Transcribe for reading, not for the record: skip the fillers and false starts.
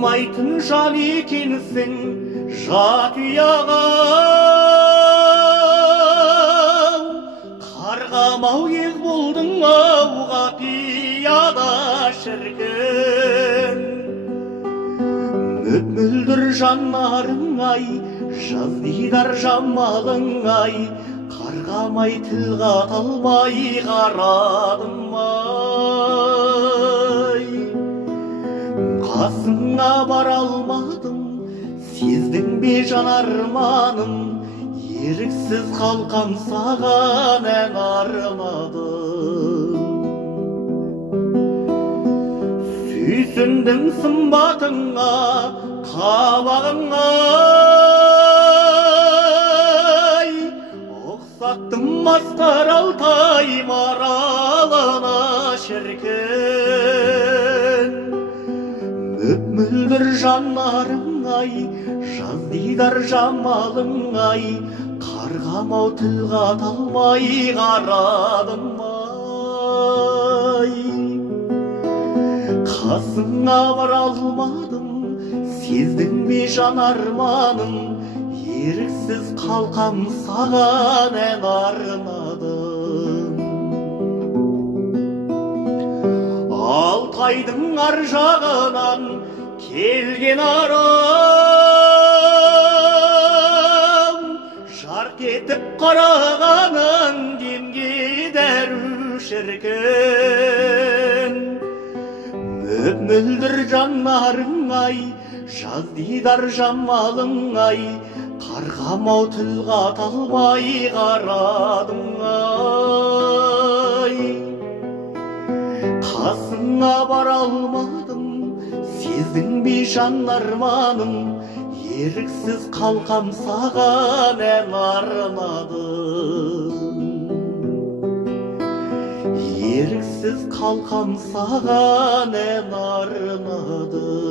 тоймайтын жан екенсің, жат ұяға. Қарғамау ез болдың ауға пияда шіркін. Мөп-мөлдір жанарың-ай, жаз дидар жамалың-ай, қарғамай тіл қата алмай қарадым-ай. Қасыңа бара алмадым, сездің бе жанарманым, еріксіз қалқам саған ән арнадым. Сүйсіндім сымбатыңа, қабағыңа, ұқсаттым мастар алтай маралына шіркін. Мөп-мөлдір жанарың-ай, жаз дидар жамалың-ай, қарғамау тіл қата алмай қарадым-ай. Қасыңа бара алмадым, сездің бе жанарманым, еріксіз қалқам саған ән арнадым. Алтайдың ар жағынан келген арам, жарқ етіп қарағаның демге дәру шіркін. Мөп-мөлдір жанарың-ай, жаз дидар жамалың-ай, қарғамау тіл қата алмай қарадым-ай. Қасыңа бара алмадым, сездің бе жанарманым, еріксіз қалқам саған ән арнадым. Еріксіз қалқам саған ән арнадым.